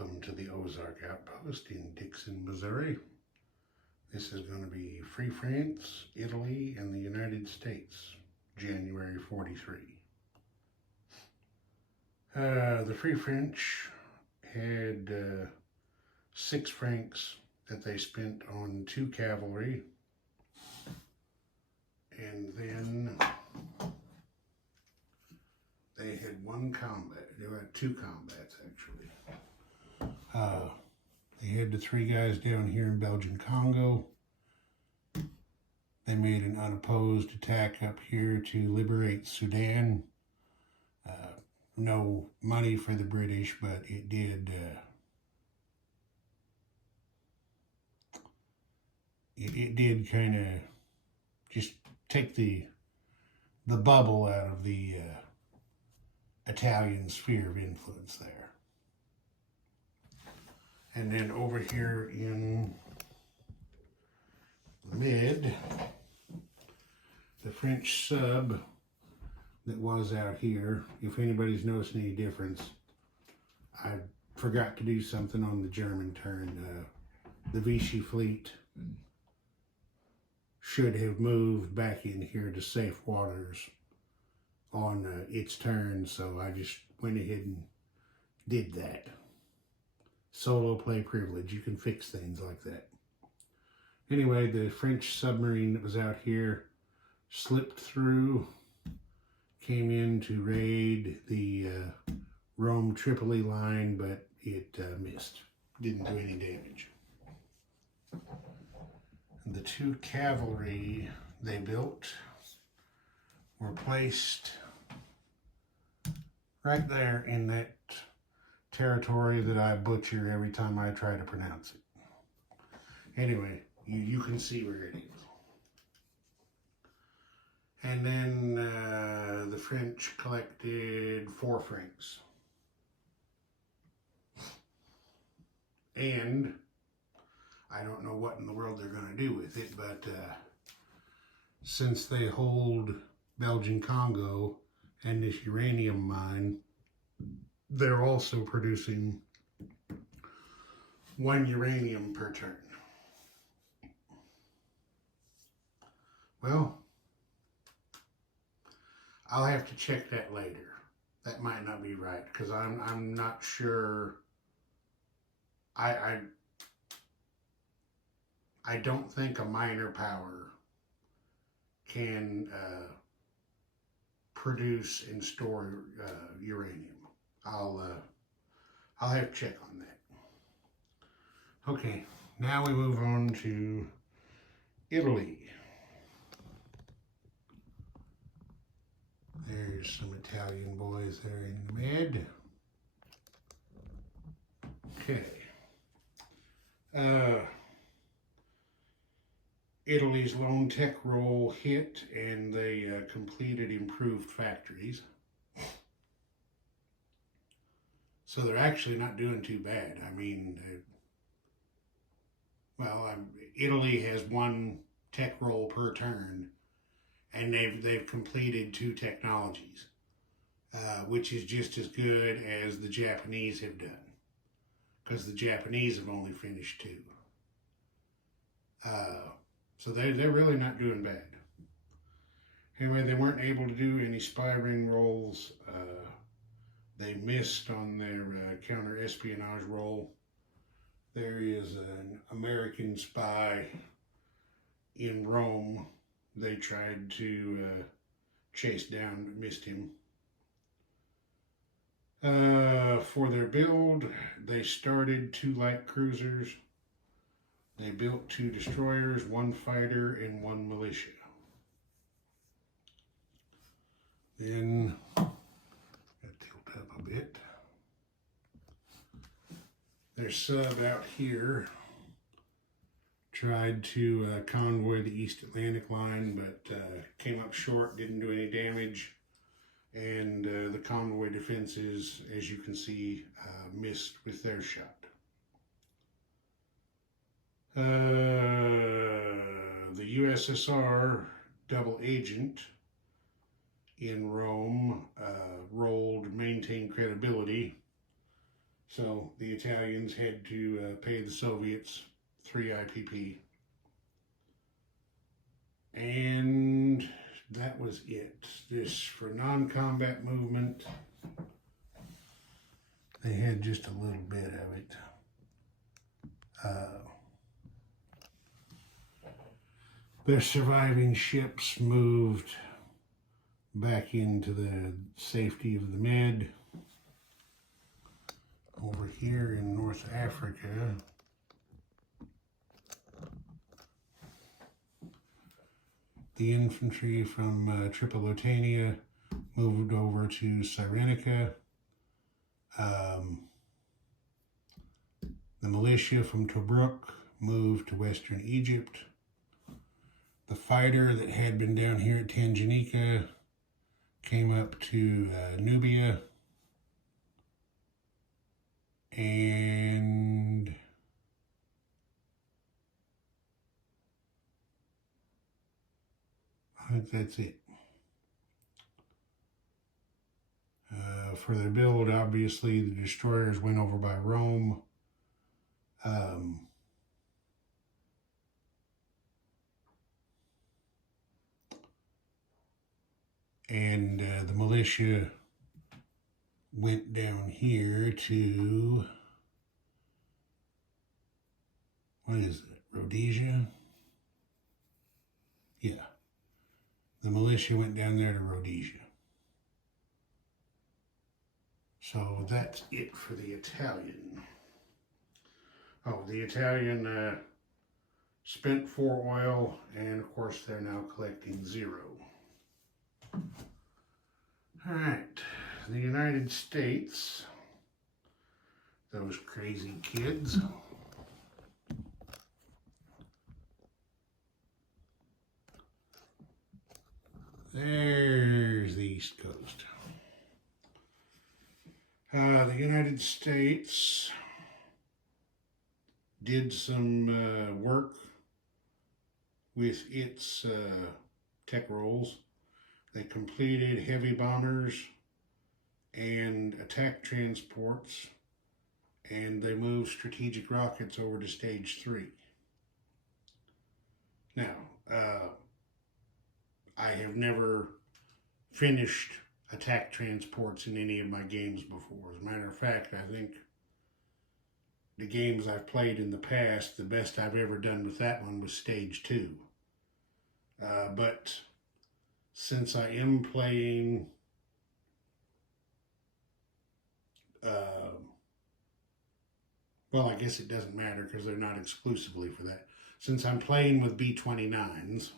Welcome to the Ozark Outpost in Dixon, Missouri. This is going to be Free France, Italy, and the United States, January 43. The Free French had 6 francs that they spent on 2 cavalry, and then they had 1 combat. They had 2 combats, actually. They had the 3 guys down here in Belgian Congo. They made an unopposed attack up here to liberate Sudan. No money for the British, but it did it did kind of just take the bubble out of the Italian sphere of influence there. And then over here in the mid, the French sub that was out here, if anybody's noticed any difference, I forgot to do something on the German turn. The Vichy fleet should have moved back in here to safe waters on its turn, so I just went ahead and did that. Solo play privilege, you can fix things like that. Anyway, the French submarine that was out here slipped through, came in to raid the Rome-Tripoli line, but it missed. Didn't do any damage. And the 2 cavalry they built were placed right there in that territory that I butcher every time I try to pronounce it. Anyway, you can see where it is. And then the French collected 4 francs. And I don't know what in the world they're going to do with it, but since they hold Belgian Congo and this uranium mine, they're also producing 1 uranium per turn. Well, I'll have to check that later. That might not be right, because I'm not sure. I don't think a minor power can produce and store uranium. I'll have to check on that. Okay, now we move on to Italy. There's some Italian boys there in the mid. Okay. Italy's lone tech roll hit, and they completed improved factories. So they're actually not doing too bad. I mean, Italy has 1 tech roll per turn, and they've completed 2 technologies, which is just as good as the Japanese have done, because the Japanese have only finished 2. So they're really not doing bad. Anyway, they weren't able to do any spy ring rolls. They missed on their counter-espionage roll. There is an American spy in Rome they tried to chase down, but missed him. For their build, they started 2 light cruisers. They built 2 destroyers, 1 fighter, and 1 militia. Then, gotta tilt up a bit. Their sub out here tried to convoy the East Atlantic line, but came up short, didn't do any damage. And the convoy defenses, as you can see, missed with their shot. The USSR double agent in Rome rolled maintain credibility, So the Italians had to pay the Soviets 3 IPP. And that was it. This for non-combat movement, they had just a little bit of it. The surviving ships moved back into the safety of the Med. Over here in North Africa, the infantry from Tripolitania moved over to Cyrenaica. The militia from Tobruk moved to Western Egypt. The fighter that had been down here at Tanganyika came up to Nubia. And I think that's it. For their build, obviously, the destroyers went over by Rome. And the militia went down here to, what is it, Rhodesia? Yeah. The militia went down there to Rhodesia. So that's it for the Italian. Oh, the Italian spent 4 oil, and of course they're now collecting 0. All right, the United States, those crazy kids. There's the East Coast. The United States did some work with its tech rolls. They completed heavy bombers and attack transports, and they moved strategic rockets over to stage 3. Now, I have never finished attack transports in any of my games before. As a matter of fact, I think the games I've played in the past, the best I've ever done with that one was stage 2. But since I am playing well, I guess it doesn't matter because they're not exclusively for that. Since I'm playing with B-29s,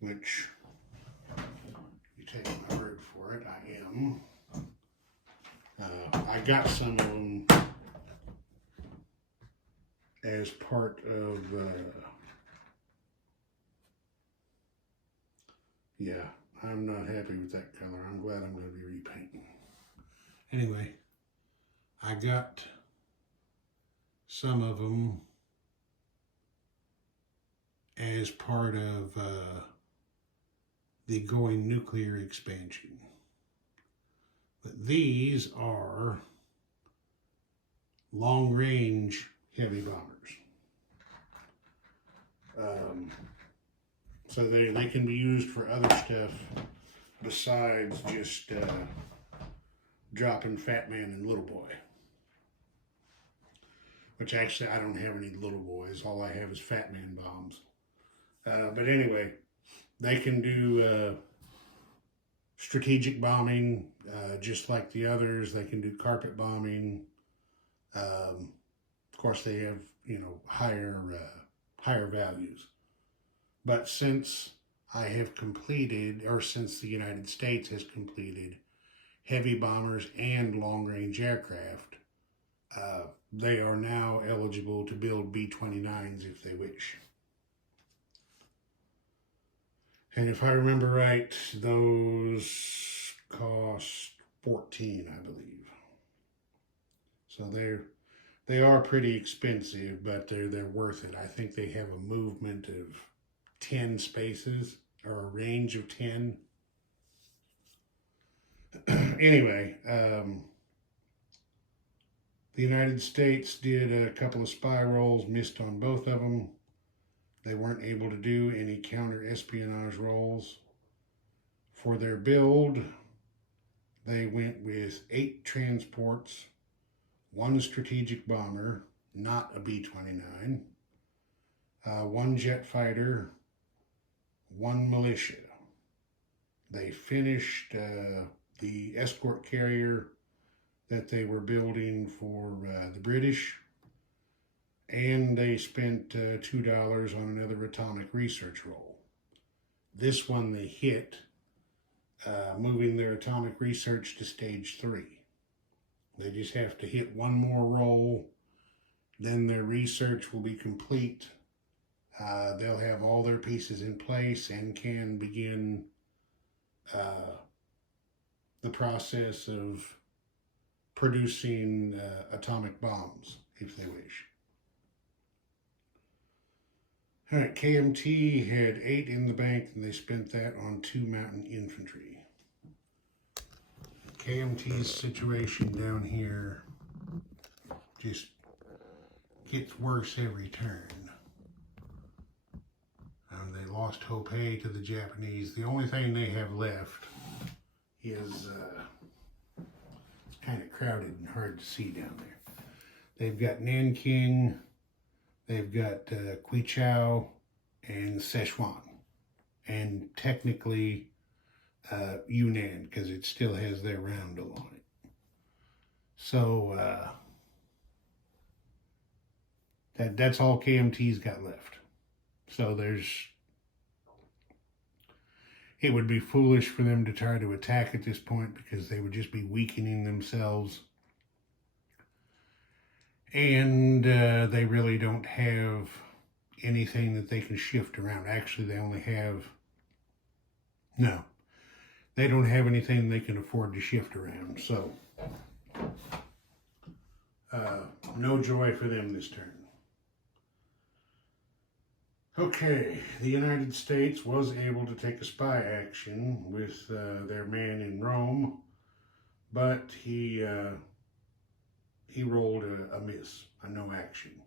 which, you take my word for it, I am. I got some of them as part of, yeah, I'm not happy with that color. I'm glad I'm going to be repainting. Anyway, I got some of them as part of the going nuclear expansion. But these are long-range heavy bombers. So they can be used for other stuff besides just dropping Fat Man and Little Boy. Which actually, I don't have any Little Boys. All I have is Fat Man bombs. But anyway, they can do strategic bombing, just like the others. They can do carpet bombing. Of course, they have, higher values. But since I have completed, or since the United States has completed heavy bombers and long-range aircraft, they are now eligible to build B-29s if they wish. And if I remember right, those cost 14, I believe. So they are pretty expensive, but they're worth it. I think they have a movement of 10 spaces, or a range of 10. Anyway, The United States did a couple of spy rolls, missed on both of them. They weren't able to do any counter-espionage rolls. For their build, they went with 8 transports, 1 strategic bomber, not a B-29, 1 jet fighter, 1 militia. They finished the escort carrier that they were building for the British, and they spent $2 on another atomic research roll. This one they hit, moving their atomic research to stage 3. They just have to hit 1 more roll, then their research will be complete. They'll have all their pieces in place and can begin the process of producing atomic bombs, if they wish. All right, KMT had 8 in the bank, and they spent that on 2 mountain infantry. KMT's situation down here just gets worse every turn. They lost Hope to the Japanese. The only thing they have left is it's kind of crowded and hard to see down there. They've got Nanking, they've got Quichao, and Sichuan, and technically Yunnan, because it still has their roundel on it. So that's all KMT's got left. So it would be foolish for them to try to attack at this point, because they would just be weakening themselves. And they really don't have anything that they can shift around. Actually, they only have... No. They don't have anything they can afford to shift around. So, no joy for them this turn. Okay, the United States was able to take a spy action with their man in Rome, but he rolled a miss, a no action.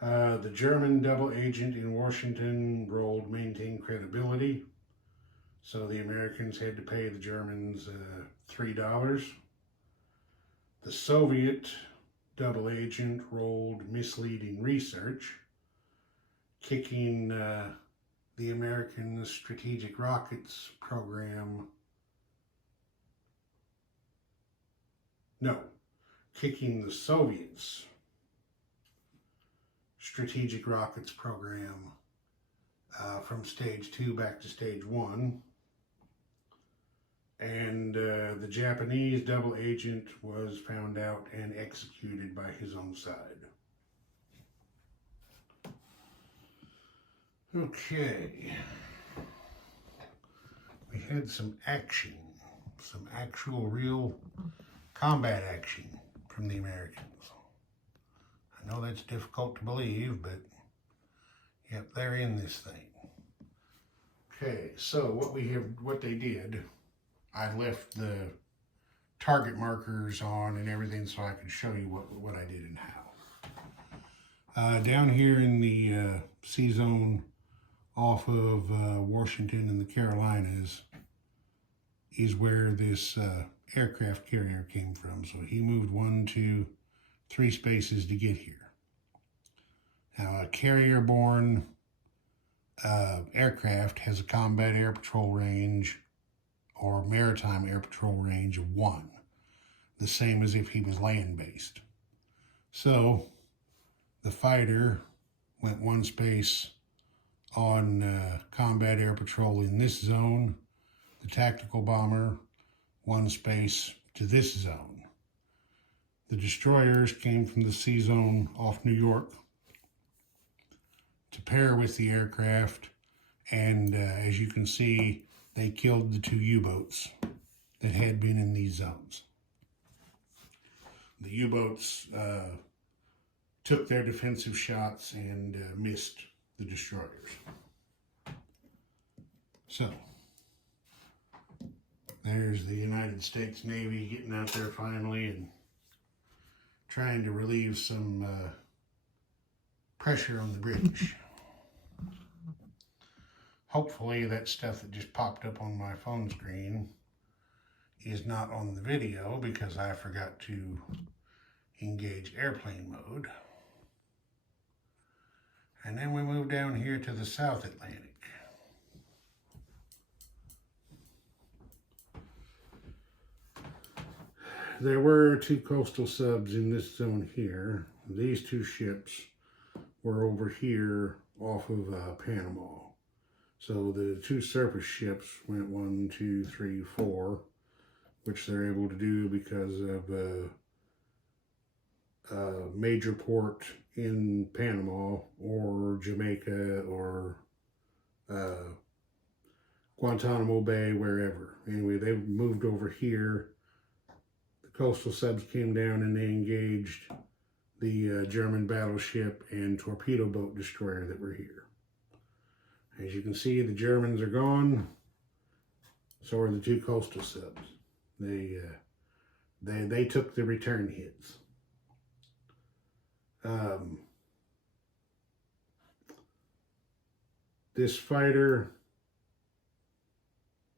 The German double agent in Washington rolled maintain credibility, so the Americans had to pay the Germans $3. The Soviet double agent rolled misleading research, kicking the American strategic rockets program. No, kicking the Soviets' strategic rockets program from stage 2 back to stage 1. And the Japanese double agent was found out and executed by his own side. Okay, we had some action, some actual real combat action from the Americans. I know that's difficult to believe, but yep, they're in this thing. Okay, so what they did, I left the target markers on and everything so I could show you what I did and how. Down here in the C-zone off of Washington and the Carolinas is where this aircraft carrier came from. So he moved 1, 2, 3 spaces to get here. Now a carrier-borne aircraft has a combat air patrol range or maritime air patrol range of 1, the same as if he was land-based. So the fighter went 1 space on combat air patrol in this zone, the tactical bomber 1 space to this zone. The destroyers came from the sea zone off New York to pair with the aircraft, and as you can see, they killed the 2 U-boats that had been in these zones. The U-boats took their defensive shots and missed the destroyers. So, there's the United States Navy getting out there finally and trying to relieve some pressure on the bridge. Hopefully that stuff that just popped up on my phone screen is not on the video because I forgot to engage airplane mode. And then we move down here to the South Atlantic. There were 2 coastal subs in this zone here. These 2 ships were over here off of Panama. So the 2 surface ships went 1, 2, 3, 4, which they're able to do because of a major port in Panama or Jamaica or Guantanamo Bay, wherever. Anyway, they moved over here. The coastal subs came down and they engaged the German battleship and torpedo boat destroyer that were here. As you can see, the Germans are gone. So are the 2 coastal subs. They took the return hits. This fighter,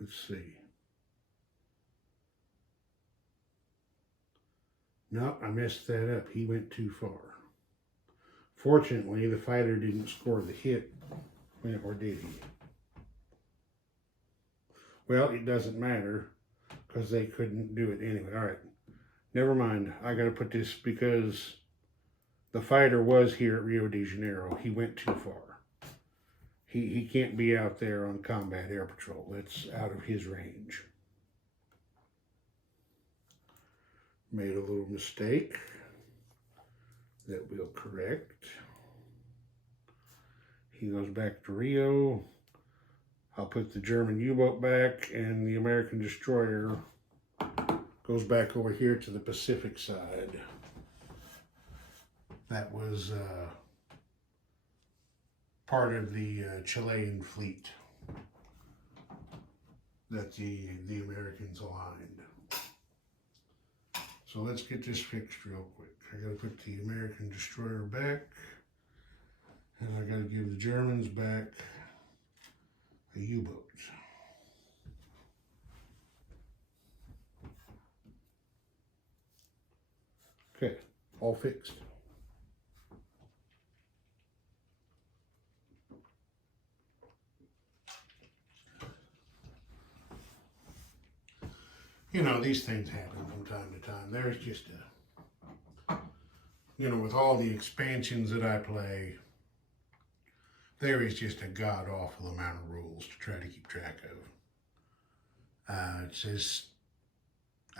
let's see. No, I messed that up. He went too far. Fortunately, the fighter didn't score the hit, or did he? Well, it doesn't matter because they couldn't do it anyway. All right, never mind. I got to put this because the fighter was here at Rio de Janeiro. He went too far. He can't be out there on combat air patrol. That's out of his range. Made a little mistake that we'll correct. He goes back to Rio. I'll put the German U-boat back, and the American destroyer goes back over here to the Pacific side. That was part of the Chilean fleet that the Americans aligned. So let's get this fixed real quick. I gotta put the American destroyer back, and I gotta give the Germans back a U-boat. Okay, all fixed. You know, these things happen from time to time. There's just with all the expansions that I play, there is just a god-awful amount of rules to try to keep track of. It's just,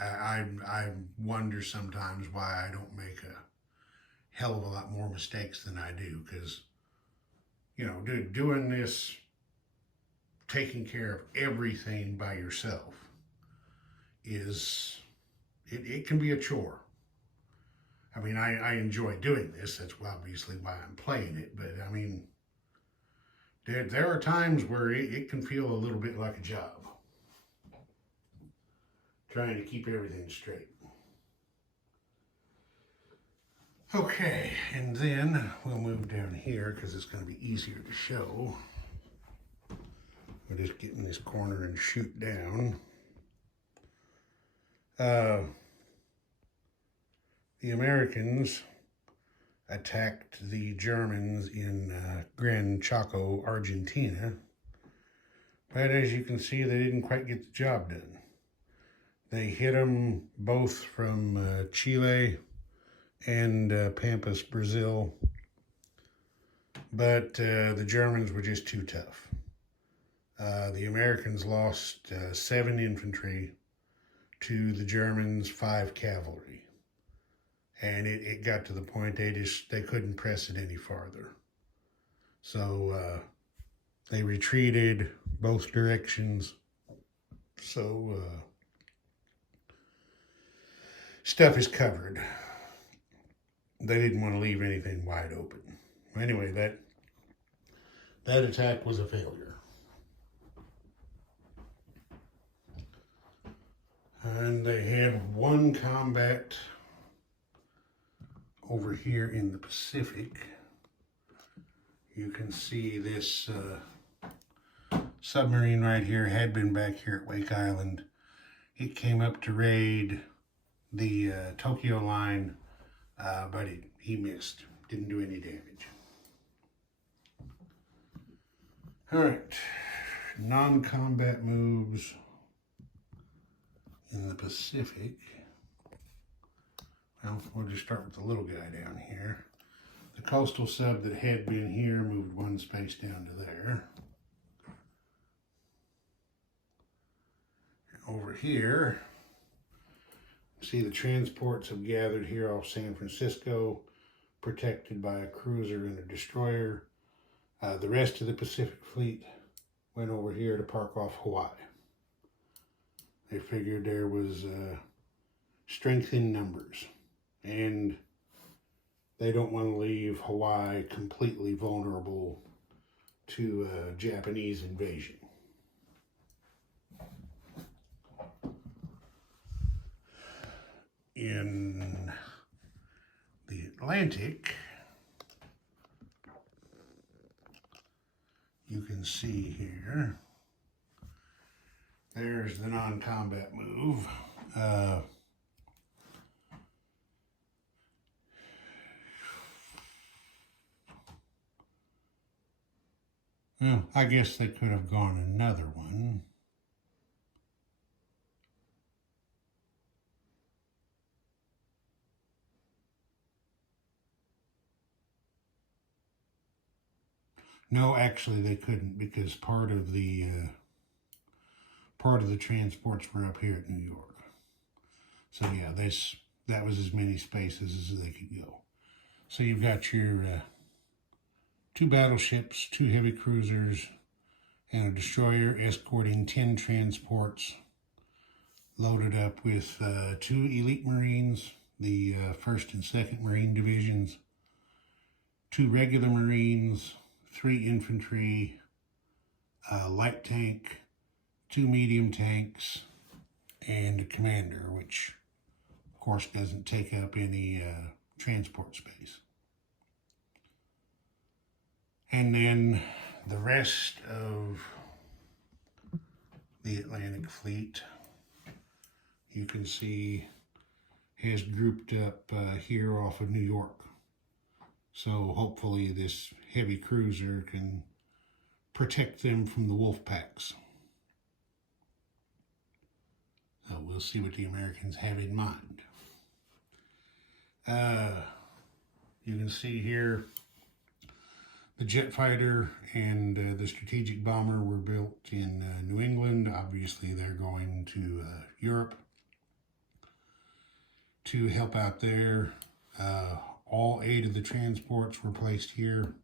I wonder sometimes why I don't make a hell of a lot more mistakes than I do, because, doing this, taking care of everything by yourself, it can be a chore. I mean, I enjoy doing this. That's obviously why I'm playing it. But I mean, there are times where it can feel a little bit like a job. Trying to keep everything straight. Okay, and then we'll move down here because it's going to be easier to show. We'll just get in this corner and shoot down. The Americans attacked the Germans in Gran Chaco, Argentina. But as you can see, they didn't quite get the job done. They hit them both from Chile and Pampas, Brazil. But the Germans were just too tough. The Americans lost 7 infantry to the Germans' 5 cavalry. And it got to the point they couldn't press it any farther. So they retreated both directions. So stuff is covered. They didn't want to leave anything wide open. Anyway, that attack was a failure. And they had 1 combat over here in the Pacific, you can see this submarine right here had been back here at Wake Island. It came up to raid the Tokyo line, but he missed. Didn't do any damage. All right, non-combat moves in the Pacific. Well, we'll just start with the little guy down here. The coastal sub that had been here moved one space down to there. Over here, see the transports have gathered here off San Francisco, protected by a cruiser and a destroyer. The rest of the Pacific Fleet went over here to park off Hawaii. They figured there was strength in numbers, and they don't want to leave Hawaii completely vulnerable to Japanese invasion. In the Atlantic, you can see here, there's the non-combat move. Well, I guess they could have gone another one. No, actually they couldn't, because part of the transports were up here at New York. So yeah, that was as many spaces as they could go. So you've got your 2 battleships, 2 heavy cruisers, and a destroyer escorting 10 transports, loaded up with 2 elite Marines, the 1st and 2nd Marine Divisions, 2 regular Marines, 3 infantry, a light tank, 2 medium tanks, and a commander, which of course doesn't take up any transport space. And then the rest of the Atlantic Fleet, you can see, has grouped up here off of New York. So hopefully this heavy cruiser can protect them from the wolf packs. So we'll see what the Americans have in mind. You can see here the jet fighter and the strategic bomber were built in New England. Obviously they're going to Europe to help out there. All 8 of the transports were placed here.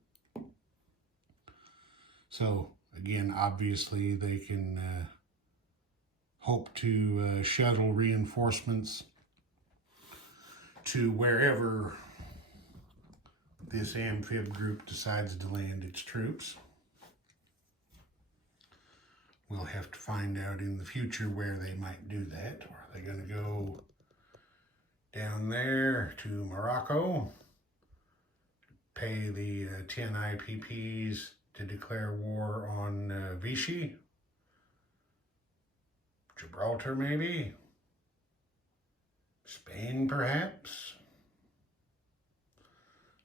So again, obviously they can hope to shuttle reinforcements to wherever this amphib group decides to land its troops. We'll have to find out in the future where they might do that. Are they going to go down there to Morocco, pay the 10 IPPs to declare war on Vichy, Gibraltar maybe, Spain perhaps?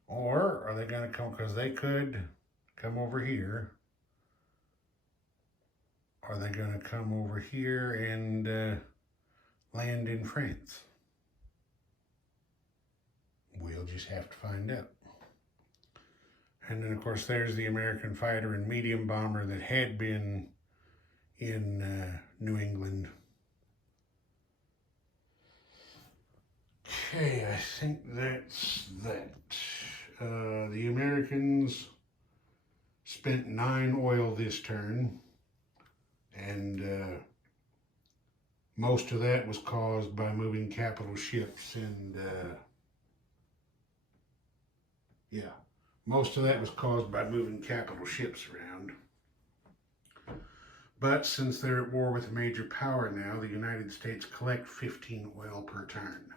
Or are they going to come, because they could come over here, are they going to come over here and land in France? We'll just have to find out. And then of course there's the American fighter and medium bomber that had been in New England. Okay, I think that's that. The Americans spent 9 oil this turn, and most of that was caused by moving capital ships, and most of that was caused by moving capital ships around. But since they're at war with a major power now, the United States collect 15 oil per turn.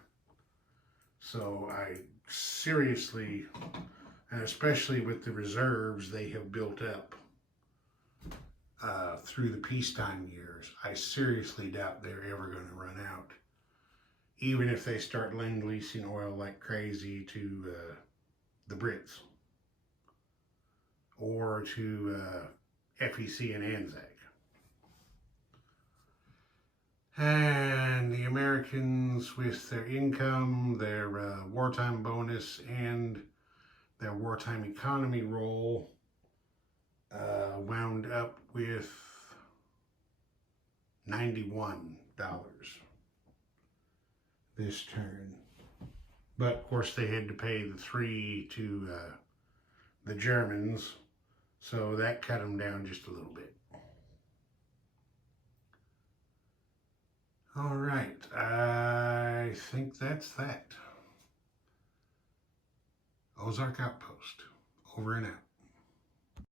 So I seriously, and especially with the reserves they have built up through the peacetime years, I seriously doubt they're ever going to run out. Even if they start leasing oil like crazy to the Brits or to FEC and Anzac. And the Americans, with their income, their wartime bonus, and their wartime economy roll, wound up with $91 this turn. But of course they had to pay the 3 to the Germans, so that cut them down just a little bit. All right, I think that's that. Ozark Outpost, over and out.